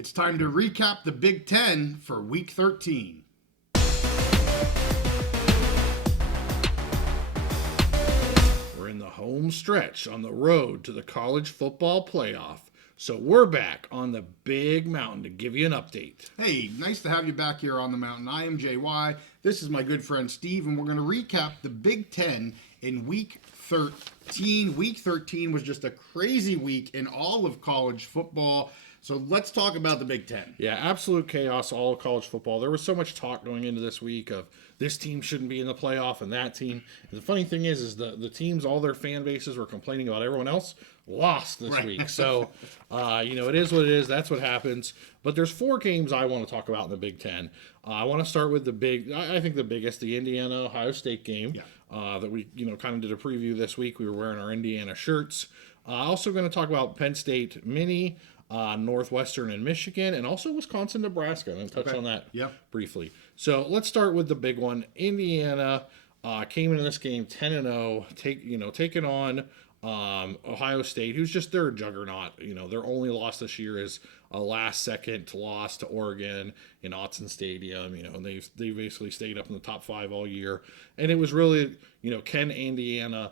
It's time to recap the Big Ten for Week 13. We're in the home stretch on the road to the college football playoff. So we're back on the big mountain to give you an update. Hey, nice to have you back here on the mountain. I am JY. This is my good friend Steve, and we're going to recap the Big Ten in Week 13. Week 13 was just a crazy week in all of college football. So let's talk about the Big Ten. Yeah, absolute chaos all of college football. There was so much talk going into this week of this team shouldn't be in the playoff and that team. And the funny thing is the teams, all their fan bases were complaining about everyone else, lost this week. So, it is what it is. That's what happens. But there's 4 games I want to talk about in the Big Ten. I want to start with I think the biggest, the Indiana-Ohio State game. Yeah. That we, kind of did a preview this week. We were wearing our Indiana shirts. Also going to talk about Penn State Mini, Northwestern and Michigan, and also Wisconsin, Nebraska. I'm going to touch on that briefly. So let's start with the big one. Indiana came into this game 10-0, taking on Ohio State, who's just their juggernaut. Their only loss this year is a last-second loss to Oregon in Autzen Stadium. And they basically stayed up in the top 5 all year. And it was really, can Indiana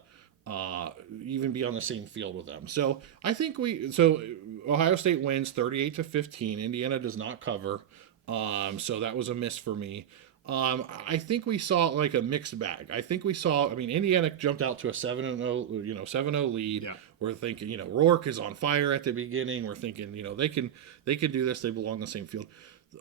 even be on the same field with them? So I think Ohio State wins 38-15. Indiana does not cover. So that was a miss for me. I think we saw like a mixed bag. Indiana jumped out to a 7-0 lead. Yeah. We're thinking, Rourke is on fire at the beginning. We're thinking, they can do this. They belong on the same field.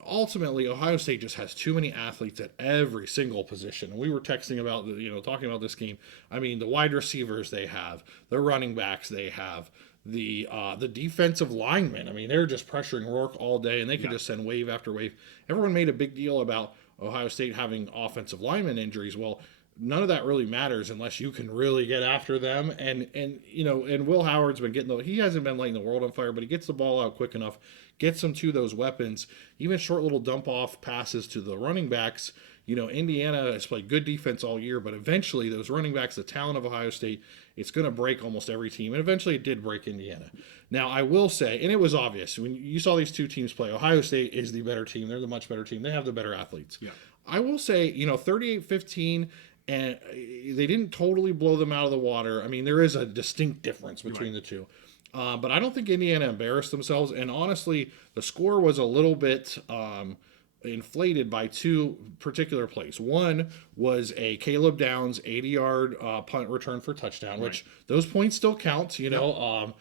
Ultimately, Ohio State just has too many athletes at every single position. And we were texting about, talking about this game. The wide receivers they have, the running backs they have, the defensive linemen. They're just pressuring Rourke all day, and they could just send wave after wave. Everyone made a big deal about Ohio State having offensive lineman injuries. Well, none of that really matters unless you can really get after them. And Will Howard's been he hasn't been lighting the world on fire, but he gets the ball out quick enough, gets them to those weapons, even short little dump off passes to the running backs. Indiana has played good defense all year, but eventually those running backs, the talent of Ohio State, it's going to break almost every team. And eventually it did break Indiana. Now, I will say, and it was obvious, when you saw these two teams play, Ohio State is the better team. They're the much better team. They have the better athletes. Yeah. I will say, 38-15, and they didn't totally blow them out of the water. There is a distinct difference between the two. But I don't think Indiana embarrassed themselves. And honestly, the score was a little bit inflated by 2 particular plays. One was a Caleb Downs 80-yard punt return for touchdown, which those points still count, and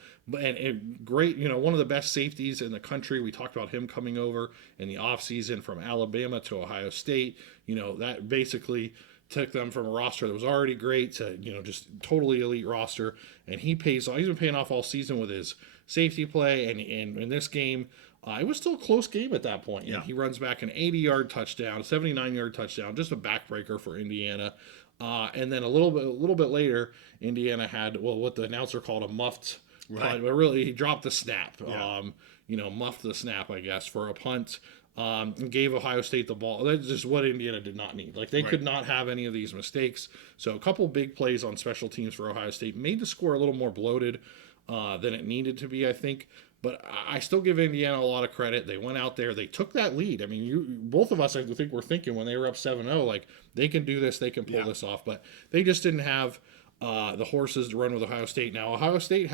great, one of the best safeties in the country. We talked about him coming over in the offseason from Alabama to Ohio State. That basically took them from a roster that was already great to, just totally elite roster. And he's been paying off all season with his safety play. And in this game, it was still a close game at that point. Yeah. He runs back an 80-yard touchdown, 79-yard touchdown, just a backbreaker for Indiana. And then a little bit later, Indiana had, what the announcer called a muffed punt, but really he dropped the snap. Muffed the snap, I guess, for a punt. And gave Ohio State the ball. That's just what Indiana did not need. They could not have any of these mistakes. So a couple big plays on special teams for Ohio State made the score a little more bloated than it needed to be, I think. But I still give Indiana a lot of credit. They went out there. They took that lead. Both of us, I think, were thinking when they were up 7-0, they can do this. They can pull this off. But they just didn't have the horses to run with Ohio State. Now, Ohio State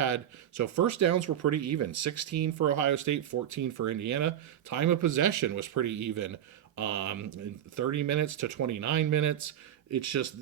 first downs were pretty even. 16 for Ohio State, 14 for Indiana. Time of possession was pretty even. 30 minutes to 29 minutes. It's just,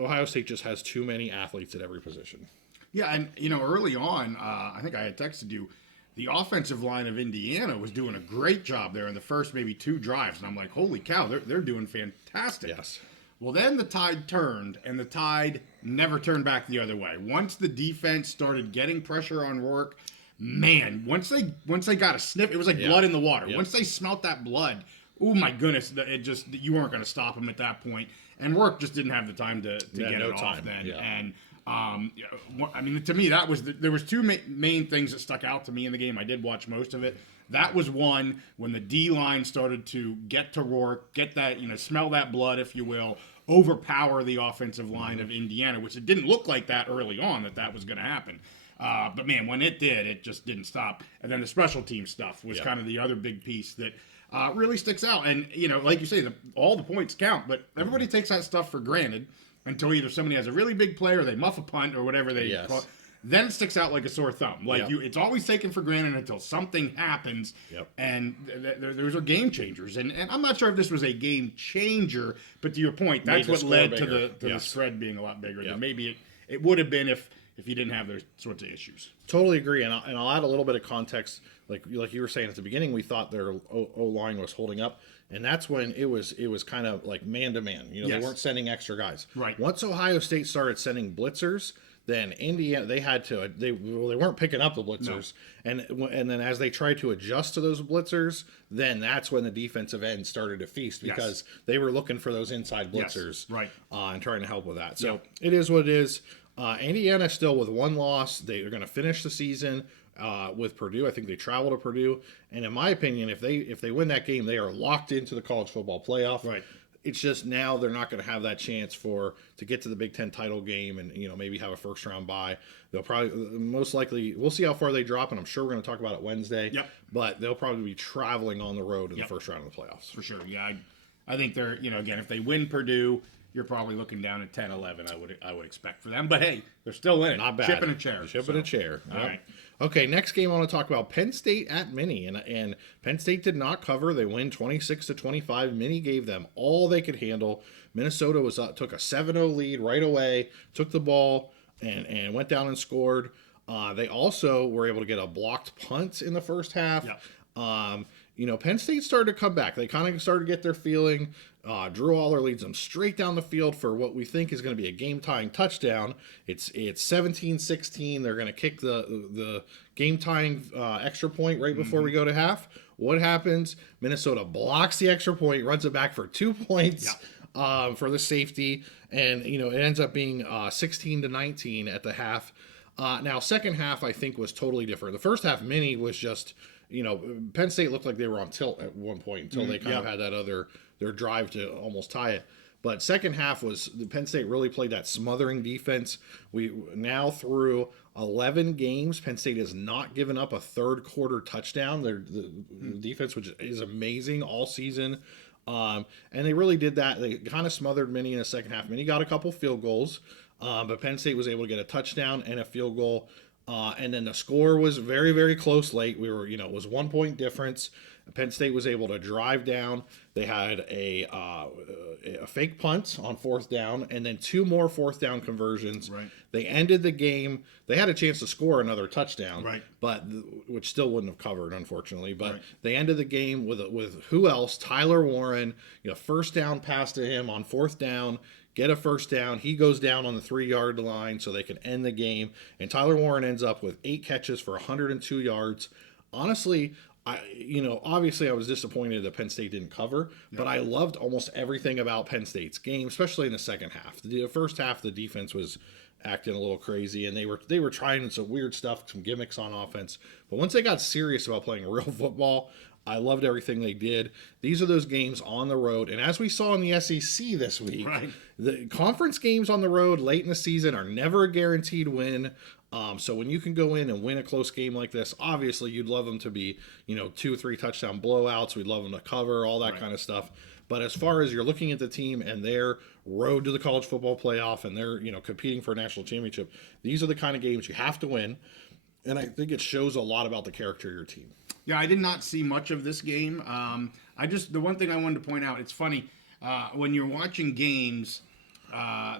Ohio State just has too many athletes at every position. Yeah, and, early on, I think I had texted you, the offensive line of Indiana was doing a great job there in the first maybe 2 drives. And I'm like, holy cow, they're doing fantastic. Yes. Well, then the tide turned, and the tide never turned back the other way. Once the defense started getting pressure on Rourke, man, once they got a sniff, it was like blood in the water. Yeah. Once they smelt that blood, oh my goodness, you weren't going to stop him at that point. And Rourke just didn't have the time to get it off then. Yeah. And to me, there was 2 main things that stuck out to me in the game. I did watch most of it. That was one when the D-line started to get to Rourke, get that, smell that blood, if you will, overpower the offensive line of Indiana, which it didn't look like that early on that was going to happen. But man, when it did, it just didn't stop. And then the special team stuff was kind of the other big piece that really sticks out. And, like you say, all the points count, but everybody takes that stuff for granted until either somebody has a really big play or they muff a punt or whatever they call it. Then it sticks out like a sore thumb. Like it's always taken for granted until something happens. And those are game changers. And I'm not sure if this was a game changer, but to your point, that's what led to the spread being a lot bigger than maybe it would have been if you didn't have those sorts of issues. Totally agree, and I'll add a little bit of context. Like you were saying at the beginning, we thought their O-line was holding up, and that's when it was kind of like man to man. They weren't sending extra guys. Right. Once Ohio State started sending blitzers, then Indiana they weren't picking up the blitzers, and then as they tried to adjust to those blitzers, then that's when the defensive end started to feast because they were looking for those inside blitzers, and trying to help with that. So it is what it is. Indiana still with one loss. They're going to finish the season with Purdue. I think they travel to Purdue, and in my opinion, if they win that game, they are locked into the college football playoff. Right. It's just now they're not going to have that chance to get to the Big Ten title game and maybe have a first round bye. They'll probably most likely we'll see how far they drop, and I'm sure we're going to talk about it Wednesday. But they'll probably be traveling on the road in the first round of the playoffs for sure. Yeah, I think they're again if they win Purdue, you're probably looking down at 10-11, I would expect for them. But hey, they're still in it. Not bad. Shipping a chair. Shipping a chair. All right. Okay, next game I want to talk about Penn State at Mini. And Penn State did not cover. They win 26-25. Mini gave them all they could handle. Minnesota took a 7-0 lead right away, took the ball, and went down and scored. They also were able to get a blocked punt in the first half. Penn State started to come back. They kind of started to get their feeling. Drew Aller leads them straight down the field for what we think is going to be a game-tying touchdown. It's 17-16. They're going to kick the game-tying extra point right before we go to half. What happens? Minnesota blocks the extra point, runs it back for 2 points for the safety, and it ends up being 16-19 at the half. Now, second half I think was totally different. The first half, Mini was just. Penn State looked like they were on tilt at one point until they kind of had their drive to almost tie it. But second half was Penn State really played that smothering defense. We now through 11 games, Penn State has not given up a third quarter touchdown. The defense, which is amazing all season. And they really did that. They kind of smothered Mini in the second half. Mini got a couple field goals, but Penn State was able to get a touchdown and a field goal. And then the score was very, very close late. We were, it was 1 point difference. Penn State was able to drive down. They had a fake punt on fourth down and then 2 more fourth down conversions. Right. They ended the game. They had a chance to score another touchdown, but which still wouldn't have covered, unfortunately. But they ended the game with who else? Tyler Warren, first down pass to him on fourth down. Get a first down. He goes down on the 3-yard line so they can end the game. And Tyler Warren ends up with 8 catches for 102 yards. Honestly, obviously I was disappointed that Penn State didn't cover, but I loved almost everything about Penn State's game, especially in the second half. The first half, the defense was acting a little crazy, and they were trying some weird stuff, some gimmicks on offense. But once they got serious about playing real football, I loved everything they did. These are those games on the road. And as we saw in the SEC this week, the conference games on the road late in the season are never a guaranteed win. So when you can go in and win a close game like this, obviously you'd love them to be, 2-3 touchdown blowouts. We'd love them to cover, all that kind of stuff. But as far as you're looking at the team and their road to the college football playoff and they're, competing for a national championship, these are the kind of games you have to win. And I think it shows a lot about the character of your team. Yeah, I did not see much of this game. The one thing I wanted to point out, it's funny, when you're watching games,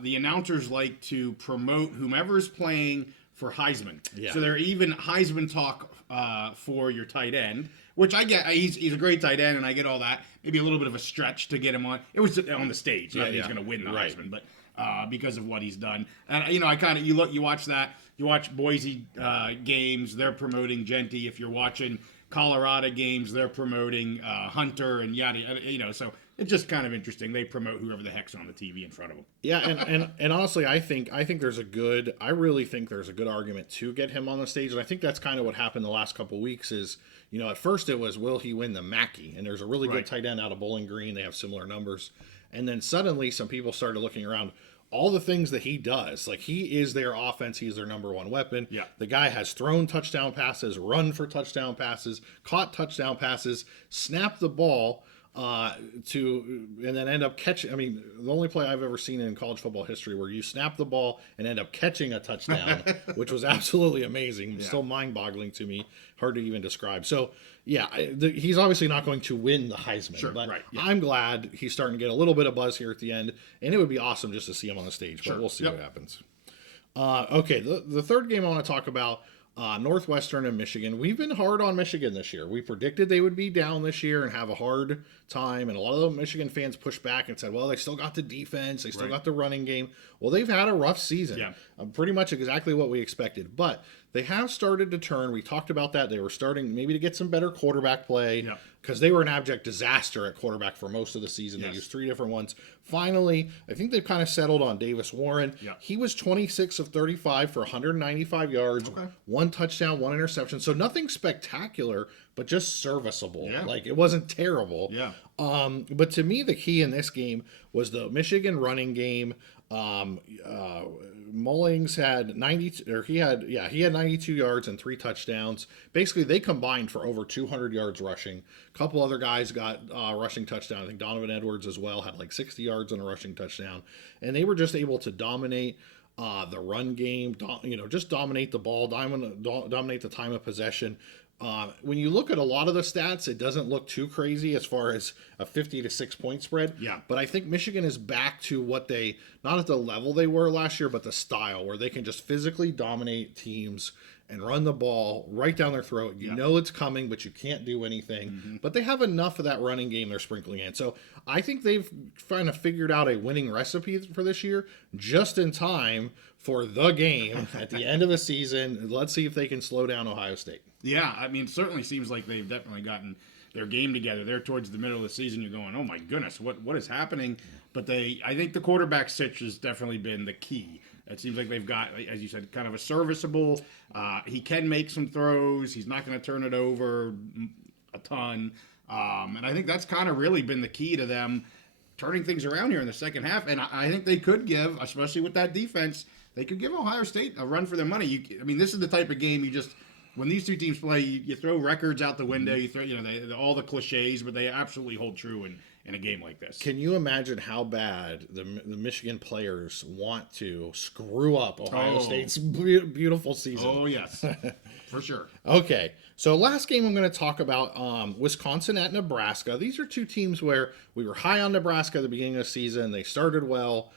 the announcers like to promote whomever's playing for Heisman. So they're even Heisman talk for your tight end, which I get. He's a great tight end, and I get all that. Maybe a little bit of a stretch to get him on. It was on the stage. Not that he's going to win the Heisman, but because of what he's done. And I kind of you watch that. You watch Boise games. They're promoting Genty. If you're watching Colorado games, they're promoting Hunter and yada. So it's just kind of interesting. They promote whoever the heck's on the TV in front of them. Yeah, and honestly, I really think there's a good argument to get him on the stage, and I think that's kind of what happened the last couple of weeks. Is at first it was, will he win the Mackey? And there's a really good tight end out of Bowling Green. They have similar numbers, and then suddenly some people started looking around. all the things that he does. Like, he is their offense. He's their number one weapon. Yeah. The guy has thrown touchdown passes, run for touchdown passes, caught touchdown passes, snapped the ball and then end up catching. I mean, the only play I've ever seen in college football history where you snap the ball and end up catching a touchdown, which was absolutely amazing. Yeah. Still mind-boggling to me. Hard to even describe. So, yeah, he's obviously not going to win the Heisman. Sure, but right, yeah. I'm glad he's starting to get a little bit of buzz here at the end, and it would be awesome just to see him on the stage. But we'll see what happens. Okay, the third game I want to talk about, Northwestern and Michigan. We've been hard on Michigan this year. We predicted they would be down this year and have a hard time, and a lot of the Michigan fans pushed back and said, well, they still got the defense, they still got the running game. Well, they've had a rough season. Yeah. Pretty much exactly what we expected. But they have started to turn. We talked about that. They were starting maybe to get some better quarterback play because they were an abject disaster at quarterback for most of the season. They used 3 different ones. Finally, I think they've kind of settled on Davis Warren. Yeah. He was 26 of 35 for 195 yards, 1 touchdown, 1 interception. So nothing spectacular, but just serviceable. Yeah. Like, it wasn't terrible. Yeah. But to me, the key in this game was the Michigan running game. Mullings had 92 yards and 3 touchdowns. Basically, they combined for over 200 yards rushing. A couple other guys got rushing touchdowns. I think Donovan Edwards as well had like 60 yards and a rushing touchdown. And they were just able to dominate the run game, just dominate the ball, dominate the time of possession. When you look at a lot of the stats, it doesn't look too crazy as far as a 50 to 6 point spread. Yeah. But I think Michigan is back to what they, not at the level they were last year, but the style where they can just physically dominate teams and run the ball right down their throat. You know it's coming, but you can't do anything. But they have enough of that running game they're sprinkling in. So I think they've kind of figured out a winning recipe for this year just in time for the game at the end of the season. Let's see if they can slow down Ohio State. Yeah, I mean, it certainly seems like they've definitely gotten their game together. They're towards the middle of the season. You're going, oh my goodness, what is happening? But I think the quarterback sitch has definitely been the key. It seems like they've got, as you said, kind of a serviceable. He can make some throws. He's not going to turn it over a ton. And I think that's kind of really been the key to them turning things around here in the second half. And I think they could give, especially with that defense, they could give Ohio State a run for their money. I mean, this is the type of game you just. When these two teams play, you throw records out the window. You throw, all the cliches, but they absolutely hold true in a game like this. Can you imagine how bad the Michigan players want to screw up Ohio State's beautiful season? Oh, yes, for sure. Okay, so last game I'm going to talk about Wisconsin at Nebraska. These are two teams where we were high on Nebraska at the beginning of the season. They started well.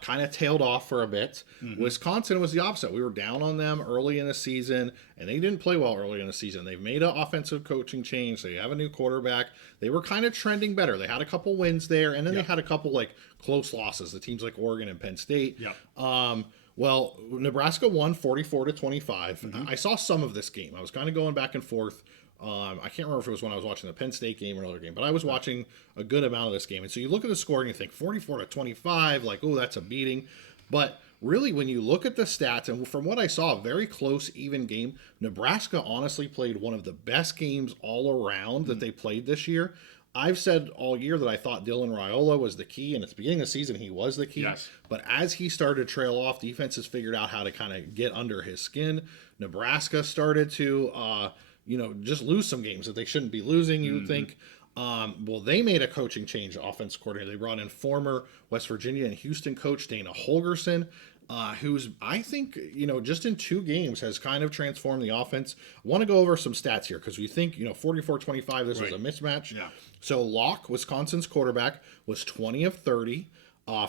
Kind of tailed off for a bit. Wisconsin was the opposite. We were down on them early in the season, and they didn't play well early in the season. They've made an offensive coaching change. They have a new quarterback. They were kind of trending better. They had a couple wins there, and then they had a couple like close losses. The teams like Oregon and Penn State. Well, Nebraska won 44-25. I saw some of this game. I was kind of going back and forth. I can't remember if it was when I was watching the Penn State game or another game, but I was watching a good amount of this game. And so you look at the score and you think 44-25, like, oh, that's a beating. But really, when you look at the stats, and from what I saw, a very close, even game, Nebraska honestly played one of the best games all around that they played this year. I've said all year that I thought Dylan Raiola was the key, and at the beginning of the season, he was the key. Yes. But as he started to trail off, defenses figured out how to kind of get under his skin. Nebraska started to just lose some games that they shouldn't be losing, you would think. Well, they made a coaching change, offense coordinator. They brought in former West Virginia and Houston coach Dana Holgorsen, who's, I think, just in 2 games has kind of transformed the offense. I want to go over some stats here because we think, 44-25, this was a mismatch. Yeah. So Locke, Wisconsin's quarterback, was 20 of 30.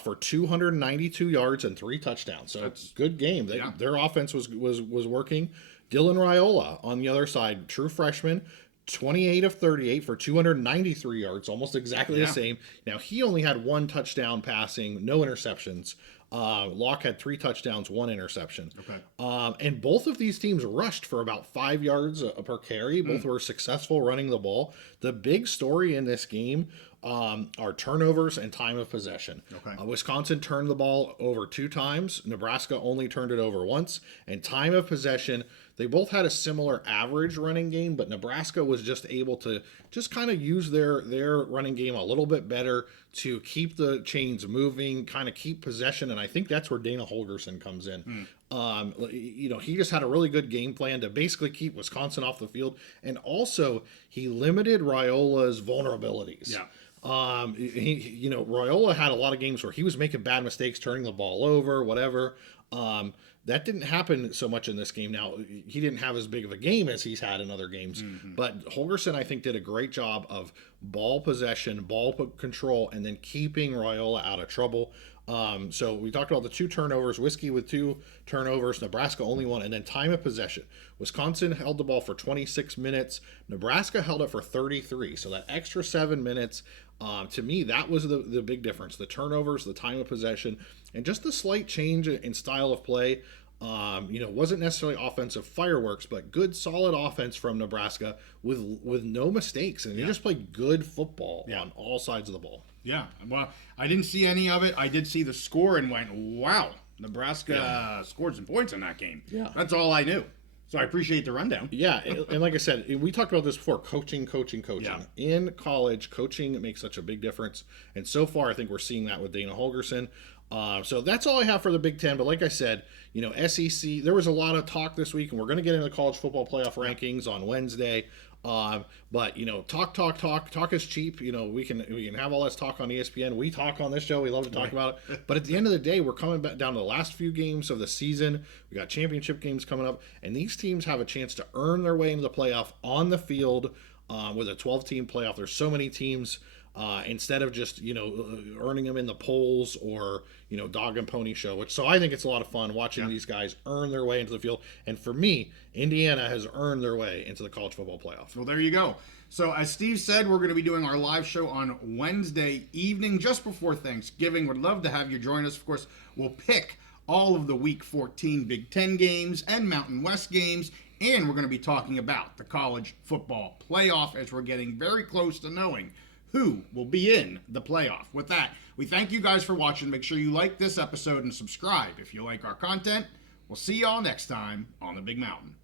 For 292 yards and 3 touchdowns. So it's a good game. Their offense was working. Dylan Raiola on the other side, true freshman, 28 of 38 for 293 yards, almost exactly the same. Now, he only had 1 touchdown passing, no interceptions. Locke had 3 touchdowns, 1 interception. Okay. And both of these teams rushed for about 5 yards per carry. Both were successful running the ball. The big story in this game are turnovers and time of possession. Okay. Wisconsin turned the ball over 2 times. Nebraska only turned it over once. And time of possession, They both had a similar average running game, but Nebraska was just able to just kind of use their running game a little bit better to keep the chains moving, kind of keep possession, and I think that's where Dana Holgorsen comes in. He just had a really good game plan to basically keep Wisconsin off the field, and also he limited Raiola's vulnerabilities. Yeah. Raiola had a lot of games where he was making bad mistakes, turning the ball over, whatever. That didn't happen so much in this game. Now, he didn't have as big of a game as he's had in other games, but Holgorsen, I think, did a great job of ball possession, ball control, and then keeping Raiola out of trouble. So we talked about the 2 turnovers, Whiskey with 2 turnovers, Nebraska only 1, and then time of possession. Wisconsin held the ball for 26 minutes. Nebraska held it for 33. So that extra 7 minutes, to me, that was the big difference. The turnovers, the time of possession, and just the slight change in style of play. Wasn't necessarily offensive fireworks, but good, solid offense from Nebraska with no mistakes. And they just played good football on all sides of the ball. Yeah, well, I didn't see any of it. I did see the score and went, wow, Nebraska scored some points in that game. Yeah. That's all I knew. So I appreciate the rundown. Yeah, and like I said, we talked about this before, coaching. Yeah. In college, coaching makes such a big difference. And so far, I think we're seeing that with Dana Holgorsen. So that's all I have for the Big Ten. But like I said, SEC, there was a lot of talk this week, and we're going to get into the college football playoff rankings on Wednesday. But talk is cheap. We can have all this talk on ESPN. We talk on this show. We love to talk about it. But at the end of the day, we're coming back down to the last few games of the season. We got championship games coming up, and these teams have a chance to earn their way into the playoff on the field with a 12-team playoff. There's so many teams. Instead of just earning them in the polls or dog and pony show, so I think it's a lot of fun watching these guys earn their way into the field. And for me, Indiana has earned their way into the college football playoff. Well, there you go. So as Steve said, we're going to be doing our live show on Wednesday evening, just before Thanksgiving. Would love to have you join us. Of course, we'll pick all of the Week 14 Big Ten games and Mountain West games. And we're going to be talking about the college football playoff as we're getting very close to knowing who will be in the playoff. With that, we thank you guys for watching. Make sure you like this episode and subscribe if you like our content. We'll see y'all next time on the Big Mountain.